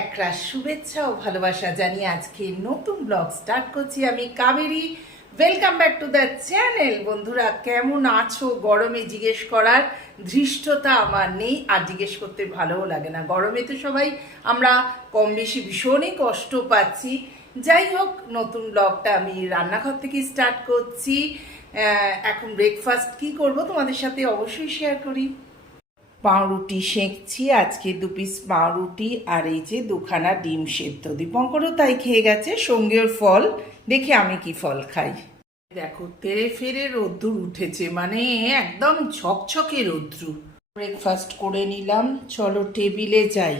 একরাশ শুভেচ্ছা ও ভালোবাসা জানিয়ে আজকে নতুন ব্লগ স্টার্ট করছি আমি Kaberi. Welcome back to the channel বন্ধুরা, কেমন আছো? গরমে জিজ্ঞেস করার ধৃষ্টতা আমার নেই, আর জিজ্ঞেস করতে ভালোও লাগে না। গরমে তো সবাই আমরা কম বেশি ভীষণই কষ্ট পাচ্ছি। যাই হোক, নতুন ব্লগটা আমি রান্নাঘর থেকে স্টার্ট করছি। এখন ব্রেকফাস্ট কি করব তোমাদের সাথে অবশ্যই শেয়ার করি। পাউরুটি সেঁকছি, আজকে দু পিস পাউরুটি আর এই যে দুখানা ডিম সেদ্ধ। দীপঙ্করও তাই খেয়ে গেছে সঙ্গে ওর ফল। দেখি আমি কি ফল খাই। দেখো তেরে ফেরে রোদ্দুর উঠেছে মানে একদম ঝকঝকে রোদ্রু ব্রেকফাস্ট করে নিলাম, চলো টেবিলে যাই।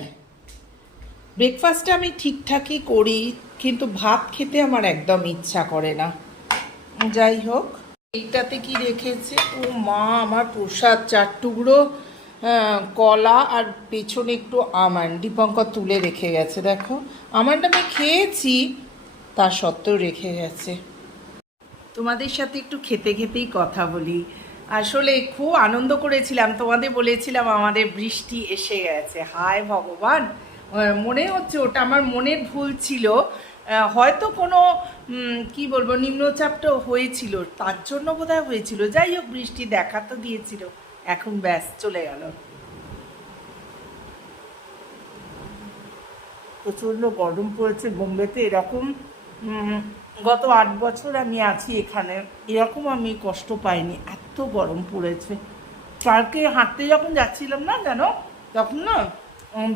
ব্রেকফাস্টটা আমি ঠিকঠাকই করি, কিন্তু ভাত খেতে আমার একদম ইচ্ছা করে না। যাই হোক, এইটাতে কি রেখেছে? ও মা, আমার প্রসাদ চার টুকরো। কলা আর পেছনে একটু আমান্ড দীপঙ্কর তুলে রেখে গেছে, দেখো। আমান্ড আমি খেয়েছি, তা সত্ত্বেও রেখে গেছে। তোমাদের সাথে একটু খেতে খেতেই কথা বলি। আসলে খুব আনন্দ করেছিলাম। তোমাদের বলেছিলাম আমাদের বৃষ্টি এসে গেছে। হায় ভগবান! মনে হচ্ছে ওটা আমার মনের ভুল ছিল। হয়তো কোনো কি বলব, নিম্নচাপটা হয়েছিল। তার জন্য বোধহয় হয়েছিল। যাই হোক, বৃষ্টি দেখা তো দিয়েছিল। এখন ব্যাস, চলে গেল। প্রচণ্ড গরম পড়েছে বোম্বেতে, এরকম গত আট বছর আমি আছি এখানে, এরকম আমি কষ্ট পাইনি, এত গরম পড়েছে। পার্কে হাঁটতে যখন যাচ্ছিলাম না জানো তখন না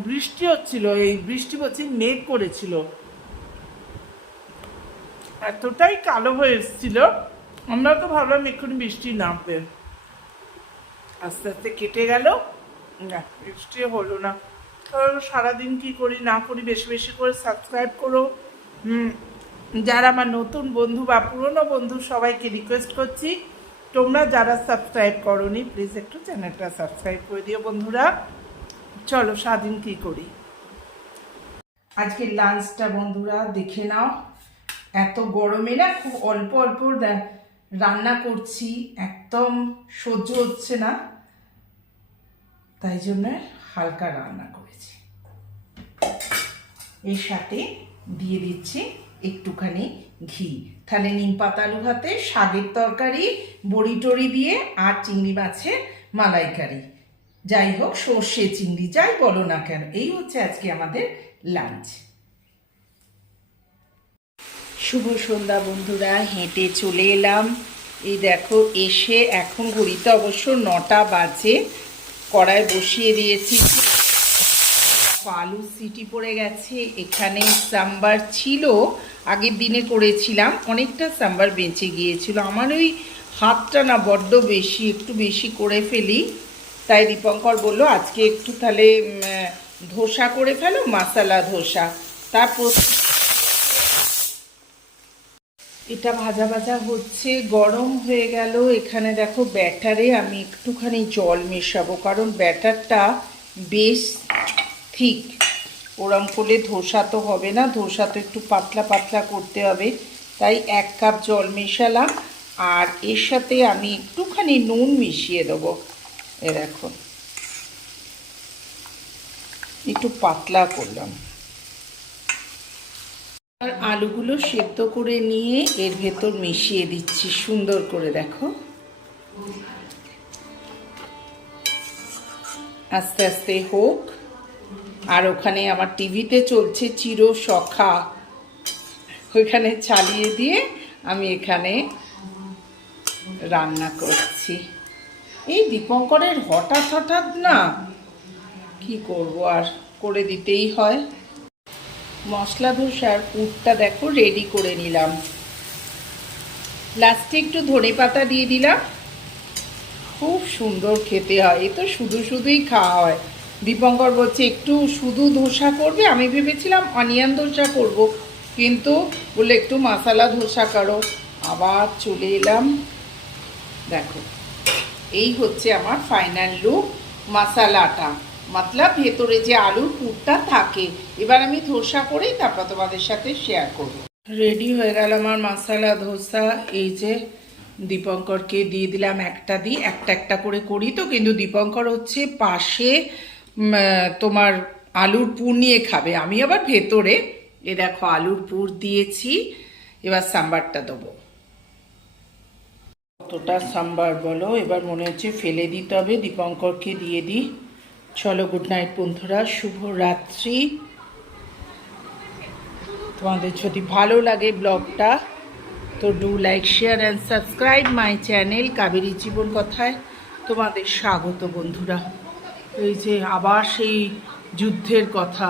বৃষ্টি হচ্ছিল, এই বৃষ্টি বলছি মেঘ করেছিল। এতটাই কালো হয়ে এসেছিল, আমরা তো ভাবলাম এক্ষুনি বৃষ্টি নামবে। আস্তে আস্তে কেটে গেল। না, বৃষ্টি হলো না। কারণ সারাদিন কি করি, না করি, বেশি বেশি করে সাবস্ক্রাইব করো। যারা আমার নতুন বন্ধু বা পুরনো বন্ধু, সবাইকে রিকোয়েস্ট করছি, তোমরা যারা সাবস্ক্রাইব করনি প্লিজ একটু চ্যানেলটা সাবস্ক্রাইব করে দিও বন্ধুরা। চলো, সারাদিন কি করি? আজকের লাঞ্চটা বন্ধুরা, দেখে নাও। এত গরমে না, খুব অল্প অল্প রান্না করছি। একদম সহ্য হচ্ছে না। তাই জন্য হালকা রান্না করেছি। এর সাথে দিয়ে দিচ্ছি একটুখানি ঘি। তাহলে নিম পাতা আলু ভাতে, শাকের তরকারি, বড়ি টড়ি দিয়ে আর চিংড়ি মাছের মালাইকারি। যাই হোক, সর্ষে, চিংড়ি, যাই বলো না কেন, এই হচ্ছে আজকে আমাদের লাঞ্চ শুভ সন্ধ্যা বন্ধুরা, হেঁটে চলে এলাম। এই দেখো, এসে এখন ঘড়িতে অবশ্য নটা বাজে। কড়াই বসিয়ে দিয়েছি। আলু সিটি পড়ে গেছে। এখানে সাম্বার ছিল আগের দিনে করেছিলাম। অনেকটা সাম্বার বেঁচে গিয়েছিল। আমার ওই হাতটা না বড্ড বেশি, একটু বেশি করে ফেলি। তাই দীপঙ্কর বলল, আজকে একটু তাহলে ধোসা করে ফেলো মাসালা ধোসা। তারপর এটা ভাজা ভাজা হচ্ছে, গরম হয়ে গেল। এখানে দেখো ব্যাটারে আমি একটুখানি জল মেশাবো, কারণ ব্যাটারটা বেশ ঠিক। ওরম করলে ধোসা তো হবে না, ধোসা তো একটু পাতলা পাতলা করতে হবে। তাই এক কাপ জল মেশালাম, আর এর সাথে আমি একটুখানি নুন মিশিয়ে দেবো। এ দেখো, একটু পাতলা করলাম। আর আলুগুলো সেদ্ধ করে নিয়ে এর ভেতর মিশিয়ে দিচ্ছি, সুন্দর করে দেখো। আস্তে আস্তে হোক। আর ওখানে আমার টিভিতে চলছে চির সখা ওইখানে চালিয়ে দিয়ে আমি এখানে রান্না করছি। এই দীপঙ্করের হঠাৎ হঠাৎ না কি করব আর করে দিতেই হয়। মশলা ধোসার পুরটা দেখো রেডি করে নিলাম। লাস্টে একটু ধনে পাতা দিয়ে দিলাম। খুব সুন্দর খেতে হয়, এ তো শুধু শুধুই খাওয়া হয়। দীপঙ্কর বলছে, একটু শুধু ধোসা করবে? আমি ভেবেছিলাম অনিয়ন ধোসা করব, কিন্তু বলে একটু মশালা ধোসা করো। আবার চলে এলাম। দেখো, এই হচ্ছে আমার ফাইনাল লুক মশালাটা। মতলব ভেতরে যে আলুর পুরটা থাকে। এবার আমি ধোসা করেই তারপর তোমাদের সাথে শেয়ার করব। রেডি হয়ে গেল আমার মশালা ধোসা। এই যে দীপঙ্করকে দিয়ে দিলাম একটা দিই একটা একটা করে করি তো, কিন্তু দীপঙ্কর হচ্ছে পাশে তোমার আলুর পুর নিয়ে খাবে। আমি আবার ভেতরে, এ দেখো আলুর পুর দিয়েছি, এবার সাম্বারটা দেবো। কতটা সাম্বার বলো? এবার মনে হচ্ছে ফেলে দিতে হবে, দীপঙ্করকে দিয়ে দিই। চলো গুড নাইট বন্ধুরা শুভ রাত্রি তোমাদের যদি ভালো লাগে ব্লগটা, তো do like share and subscribe my channel Kaberi জীবন কথায়। তোমাদের স্বাগত, বন্ধুরা। এই যে আবার সেই যুদ্ধের কথা।